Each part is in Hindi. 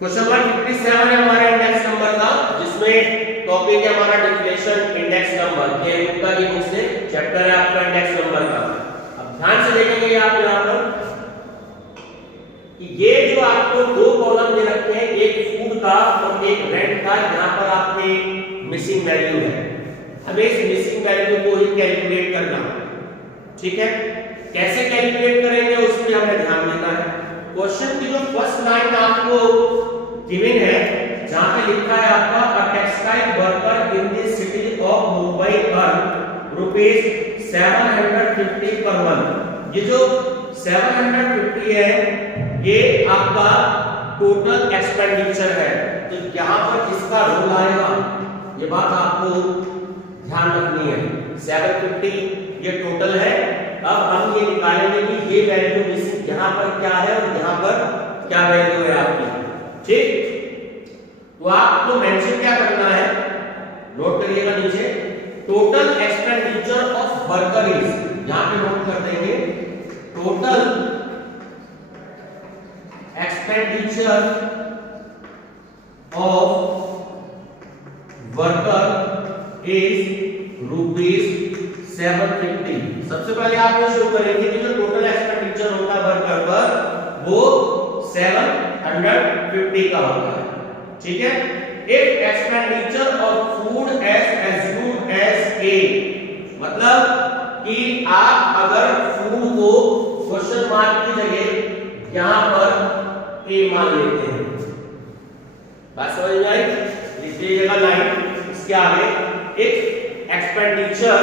क्वेश्चन नंबर 57 है हमारा इंडेक्स नंबर का, जिसमें टॉपिक है हमारा डिफ्लेशन इंडेक्स नंबर। ये गुप्ता की बुक से चैप्टर है आपका इंडेक्स नंबर का। अब ध्यान से देखेंगे आप यहां पर कि ये जो आपको दो कॉलम दे रखे हैं, एक फूड का और एक रेंट का, यहां पर आपके मिसिंग वैल्यू है। हमें इस मिसिंग वैल्यू को ही कैलकुलेट करना है, ठीक है। कैसे कैलकुलेट करेंगे उस पर हमें ध्यान देना है। क्वेश्चन की जो फर्स्ट लाइन आपको गिवन है, जहां पे लिखा है आपका a textile worker in the city of Mumbai earn rupees 750 per month. ये जो 750 है ये आपका टोटल एक्सपेंडिचर है, तो यहां पर किसका रोल आएगा ये बात आपको ध्यान रखनी है। 750 ये टोटल है। अब हम ये निकालेंगे कि ये वैल्यू मिसिंग यहां पर क्या है और यहां पर क्या वैल्यू है आपकी, ठीक। तो आपको मेंशन क्या करना है, नोट करिएगा नीचे, total expenditure of worker is, यहां पे नोट कर देंगे total expenditure of worker is rupees 750। सबसे पहले आप ये शो करेंगे कि जो टोटल एक्सपेंडिचर होता है वर्कर पर वो 750 का होता है, ठीक है। If expenditure of food as assumed as a, मतलब कि आप अगर फूड को क्वेश्चन मार्क की जगह यहां पर ए मान लेते हैं, बात समझ में आई? लिख दीजिएगा लाइन इसके आगे, if expenditure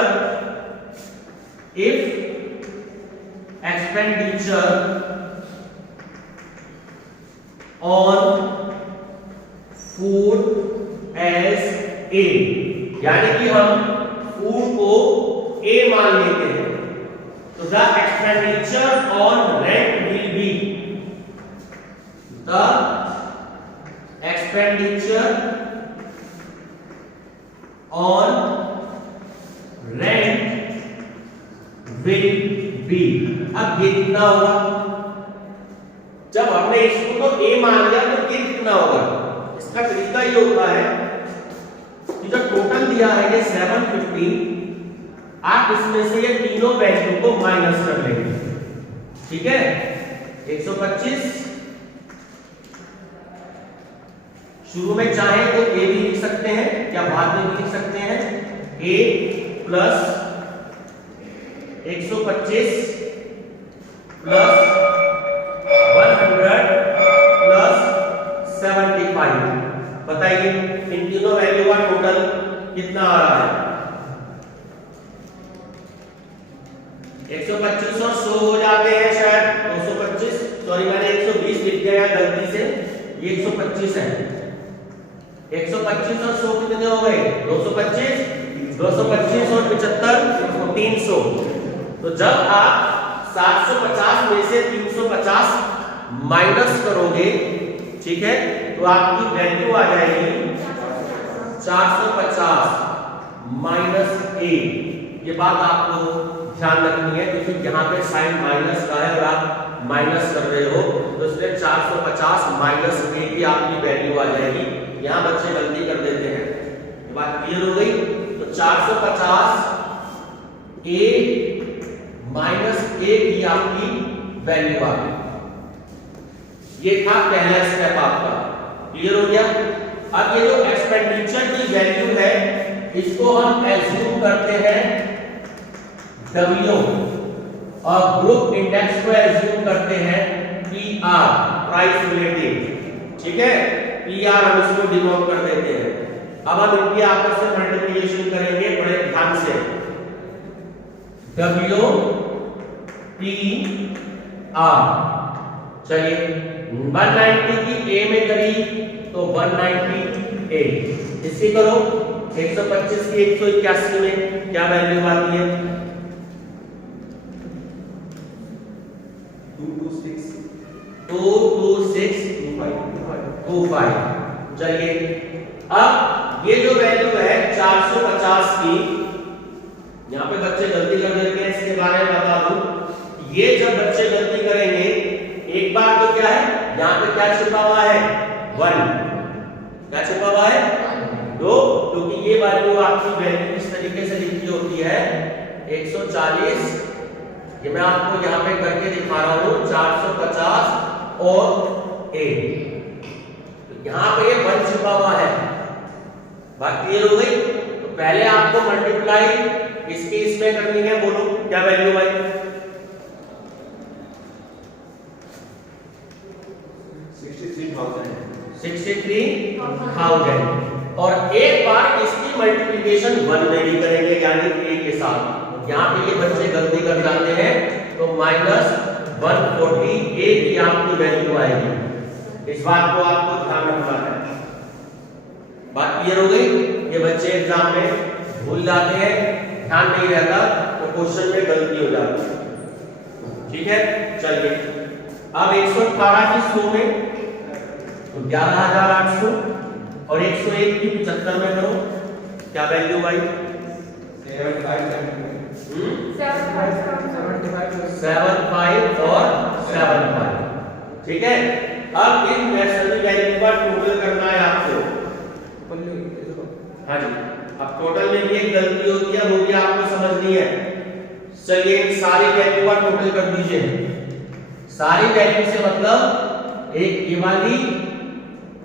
on food as A, यानी कि हम फूड को A मान लेते हैं, तो the expenditure on rent will be, the expenditure on rent will be, अब ये कितना होगा, जब हमने इसको तो A मान लिया तो ये कितना होगा। इसका तरीका ये होता है कि जो टोटल दिया है ये 750, आप इसमें से ये तीनों वैल्यू को माइनस कर लेंगे, ठीक है। 125 शुरू में चाहे तो A भी लिख सकते हैं या बाद में भी लिख सकते हैं, A प्लस 125 प्लस 100 प्लस 75। बताइए इन तीनों वैल्यू का टोटल कितना आ रहा है। 125 और 100 हो जाते हैं शायद 225, सॉरी मैंने 120 लिख दिया गलती से, ये 125 है। 125 और 100 कितने हो गए, 225, 225 और 75 300। तो जब आप 750 में से 350 माइनस करोगे, ठीक है, तो आपकी वैल्यू आ जाएगी 450 माइनस ए। ये बात आपको ध्यान रखनी है क्योंकि यहाँ पे साइन माइनस का है और आप माइनस कर रहे हो, तो इसलिए 450 माइनस ए की आपकी वैल्यू आ जाएगी। यहाँ बच्चे गलती कर देते हैं, ये बात क्लियर हो गई। तो 450 ए माइनस ए की आपकी वैल्यू आ गई। ये था पहला स्टेप आपका, क्लियर हो गया। अब ये जो एक्सपेंडिचर की वैल्यू है इसको हम एज्यूम करते हैं W और ग्रुप इंडेक्स को एज्यूम करते हैं PR, प्राइस रिलेटिव, ठीक है। PR हम इसको डिनोट कर देते हैं। अब हम इनकी आपस में मल्टीप्लिकेशन करेंगे बड़े ध्यान से। W PR, चलिए 190 की A में करी तो 190 A, इसकी करो 125 की 181 में क्या वैल्यू आती है, 22625। चलिए अब ये जो वैल्यू है 450 की, यहाँ पे बच्चे गलती कर देते हैं, इसके बारे में बता दूं, ये जब बच्चे गलती करेंगे एक बार तो क्या है यहाँ पे क्या छिपा हुआ है 1, क्या छिपा हुआ है 2, क्योंकि ये वैल्यू आपकी वैल्यू किस तरीके से लिखी होती है 140, ये मैं आपको यहाँ पे करके दिखा रहा हूँ 450 और 1, तो यहाँ पे ये 1 छिपा हुआ है। बात क्लियर हो गई? तो पहले आपको मल्टीप्लाई इसकी इसमें करनी है, बोलो क्या वैल्यू आई 63,000 और एक बार इसकी मल्टीप्लिकेशन 1 में भी करेंगे यानी a के साथ। यहाँ पे ये बच्चे गलती कर जाते हैं तो -140 a की आपकी वैल्यू आएगी, इस बात को आपको ध्यान रखना है। बात क्लियर हो गई? ये बच्चे एग्जाम में भूल जाते हैं, ध्यान नहीं रहता तो क्वेश्चन में गलती हो जाती है। ठीक है, चलिए अब 118 की 100 में तो 11,800 और 101 की 75 में करो, क्या वैल्यू आई 75 और 75। ठीक है, अब इन सभी वैल्यू का टोटल करना है आपको। हाँ जी, अब टोटल में भी एक गलती होती है, वो भी आपको समझनी है। चलिए इन सारी वैल्यू का टोटल कर दीजिए। सारी वैल्यू से मतलब एक ये वाली,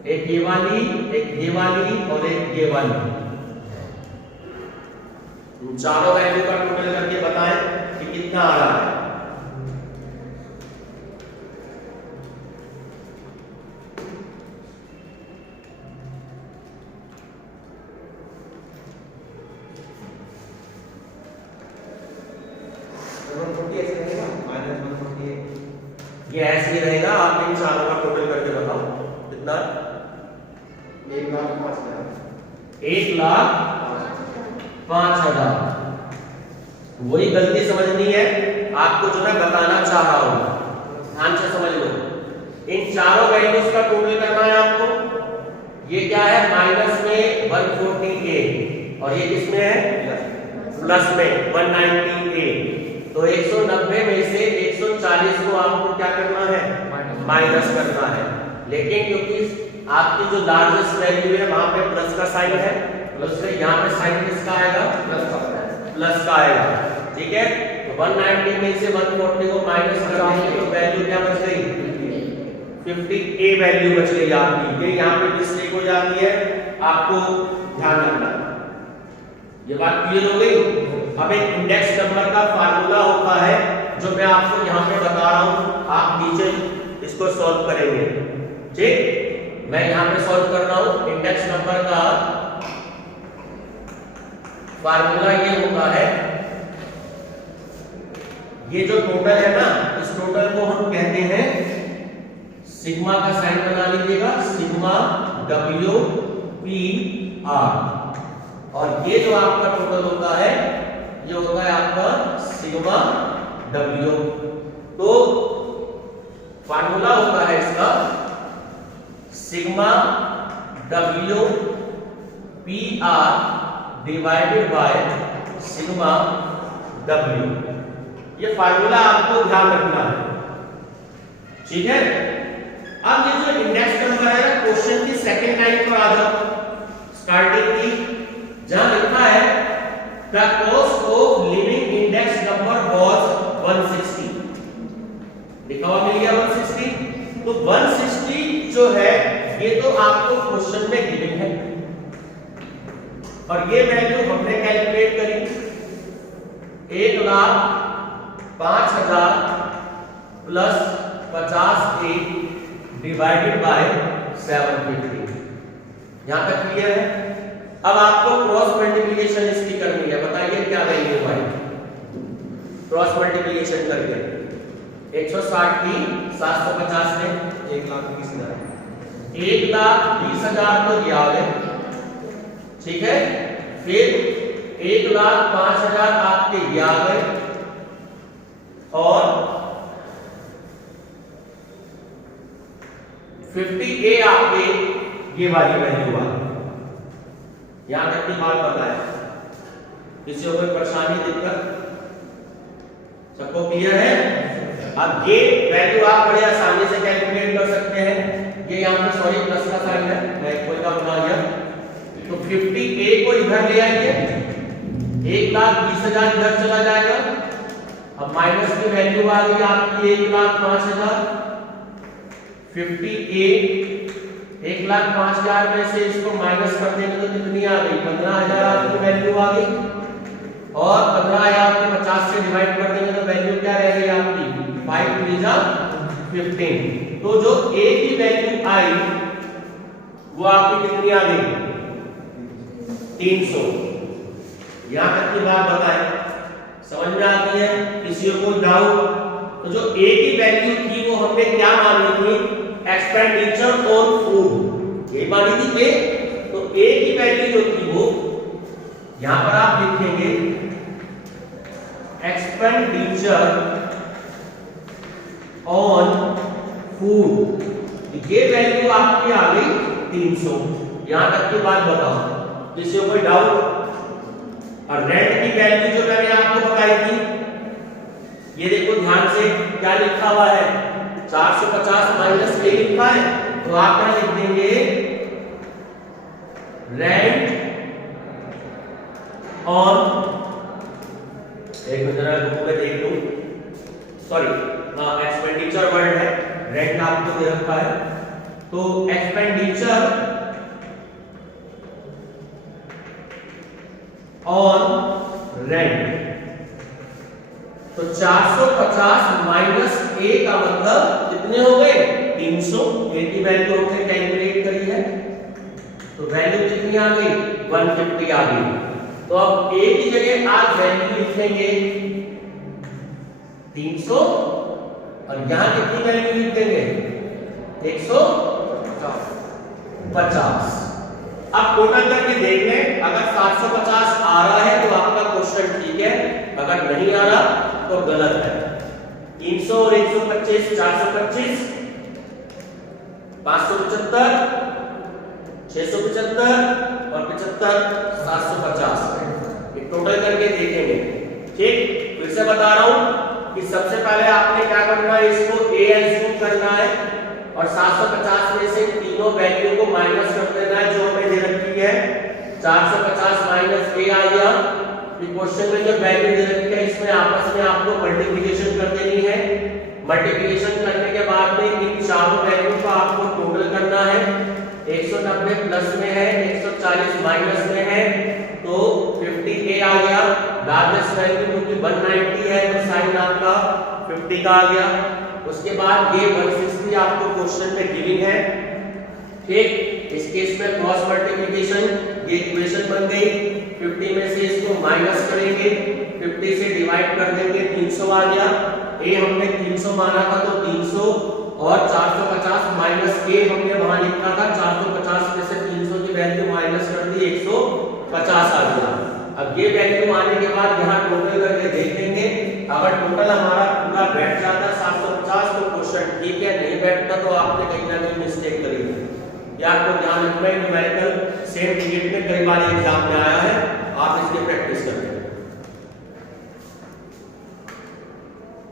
एक ये वाली, एक ये वाली और एक ये वाली, चारों वैल्यू का टोटल करके बताएं कि कितना आ रहा है। ये ऐसे ही रहेगा, आप इन चारों का टोटल करके बताओ कितना 1,05,000। वही गलती समझनी है आपको जो मैं बताना चाह रहा हूं, ध्यान से समझ लो। इन चारों वैल्यूज का टोटल करना है आपको। ये क्या है माइनस में 140a और ये किसमें है प्लस में 190a। तो 190 में से 140 को आपको क्या करना है माइनस करना है, लेकिन क्योंकि आपकी जो लार्जेस्ट वैल्यू है वहां पे प्लस का साइन है, प्लस से यहाँ पे साइन किसका आएगा प्लस का आएगा। ठीक है, तो 190 में से 140 को माइनस कर देंगे तो वैल्यू क्या बच गई 50a वैल्यू बच गई आपकी। ये यहाँ पे मिस्टेक हो जाती है, आपको ध्यान रखना। ये बात क्लियर हो गई? अब एक इंडेक्स नंबर का फार्मूला होता है जो मैं आपको यहाँ पे बता रहा हूँ, आप नीचे इसको सॉल्व करेंगे। ठीक, मैं यहाँ पे सॉल्व कर रहा हूँ। इंडेक्स नंबर का फार्मूला ये होता है, ये जो टोटल है ना, इस टोटल को हम कहते हैं सिग्मा का साइन बना लीजिएगा, सिग्मा WPR। और ये जो आपका टोटल होता है ये होता है आपका सिग्मा W। तो फार्मूला होता है इसका sigma WPR divided by sigma W। ये फार्मूला आपको ध्यान रखना है। ठीक है, अब ये जो इंडेक्स नंबर है ना, क्वेश्चन की सेकंड लाइन पर आ जाओ, स्टार्टिंग की, जहां लिखा है the cost of living index number was 160, लिखा हुआ मिल गया 160। तो 160 जो है ये तो आपको क्वेश्चन में गिवन है और ये वैल्यू हमने कैलकुलेट करी 1,05,000 प्लस 50a डिवाइडेड बाय 750। यहां तक क्लियर है? अब आपको क्रॉस मल्टीप्लिकेशन इसकी करनी है, बताइए क्या वैल्यू आई क्रॉस मल्टीप्लिकेशन करके। 160 की 750 में 1,20,000, 1,20,000 तो दिया है। ठीक है, फिर 1,05,000 आपके ये आ गए और 50a आपके ये वाली वैल्यू आ गई। यहां तक की बात बताएं, किसी को कोई परेशानी दिक्कत सबको क्लियर है? अब ये वैल्यू आप बड़े आसानी से कैलकुलेट कर सकते हैं। ये यहाँ पे सॉरी प्लस का साइन है, मैं कोई का बना दिया। तो 50A को इधर ले आएंगे, 1,20,000 इधर चला जाएगा। अब माइनस की वैल्यू आ गई आपकी 1,05,000। 50A 1,05,000 में से इसको माइनस कर देंगे तो कितनी आ गई? 15,000 आपकी वैल्यू आ गई। और 15,000 को 50 से डिवाइड कर देंगे तो वैल्यू क्या रह गई आपकी? 5 3 जा 15। तो जो A की वैल्यू आई वो आपकी कितनी आ गई? 300। यहां तक की बात बताएं, समझ में आती है? किसी को डाउट? तो जो A की वैल्यू थी वो हमने क्या मानी थी? एक्सपेंडिचर ऑन फूड, ये मानी थी A। तो A की वैल्यू जो थी वो यहां पर आप लिखेंगे एक्सपेंडिचर ऑन फूड, ये वैल्यू आपकी आ गई 300। यहां तक की बात बताओ, किसी को कोई डाउट? और रेंट की वैल्यू जो मैंने आपको बताई थी, ये देखो ध्यान से क्या लिखा हुआ है? 450 माइनस A लिखा है। तो आप क्या लिख देंगे? रेंट ऑन, एक मिनट बुक में देख लूं, सॉरी एक्सपेंडिचर वर्ड है, रेंट आपको दे रखा है। तो एक्सपेंडिचर ऑन रेंट, तो 450 माइनस A का मतलब कितने हो गए? 300। A की वैल्यू हमने कैलकुलेट करी है, तो वैल्यू कितनी आ गई? 150 आ गई। तो अब A की जगह आप वैल्यू लिखेंगे 300 और यहां कितनी वैल्यू लिख देंगे? 150। अब टोटल करके देख लें, अगर 750 आ रहा है तो आपका क्वेश्चन ठीक है, अगर नहीं आ रहा तो गलत है। 300 और 125 425, 575, 675 और 75 750, ये टोटल करके देखेंगे। ठीक, फिर से बता रहा हूं कि सबसे पहले आपने क्या करना है? इसको A एज्यूम करना है और 750 में से तीनों वैल्यू को माइनस कर देना है जो हमें दे रखी है। 450 माइनस A आ गया। क्वेश्चन में जो वैल्यू दे रखी है इसमें आपस में आपको मल्टीप्लिकेशन कर देनी है। मल्टीप्लिकेशन करने के बाद में इन चारों वैल्यू को आपको टोटल करना है। 190 प्लस में है, 140 माइनस में है, तो 50A आ गया। लार्जेस्ट वैल्यू क्योंकि 190 है तो साइन आपका 50 का आ गया। उसके बाद ये 160 आपको क्वेश्चन में गिवन है। ठीक, इस केस में क्रॉस मल्टीप्लिकेशन, ये इक्वेशन बन गई। 50 में से इसको माइनस करेंगे, 50 से डिवाइड कर देंगे, 300 आ गया। A हमने 300 माना था तो 300 और 450 माइनस A हमने वहां लिखा था। 450 में से 300 की वैल्यू माइनस कर दी, 150 आ गया। अब ये वैल्यू आने के बाद यहाँ टोटल करके देख लेंगे। अगर टोटल हमारा पूरा बैठ जाता 750 तो क्वेश्चन ठीक है, नहीं बैठता तो आपने कहीं ना कहीं मिस्टेक करी है। ये आपको ध्यान रखना है। न्यूमेरिकल सेम पीरियड में कई बार एग्जाम में आया है, आप इसकी प्रैक्टिस करें।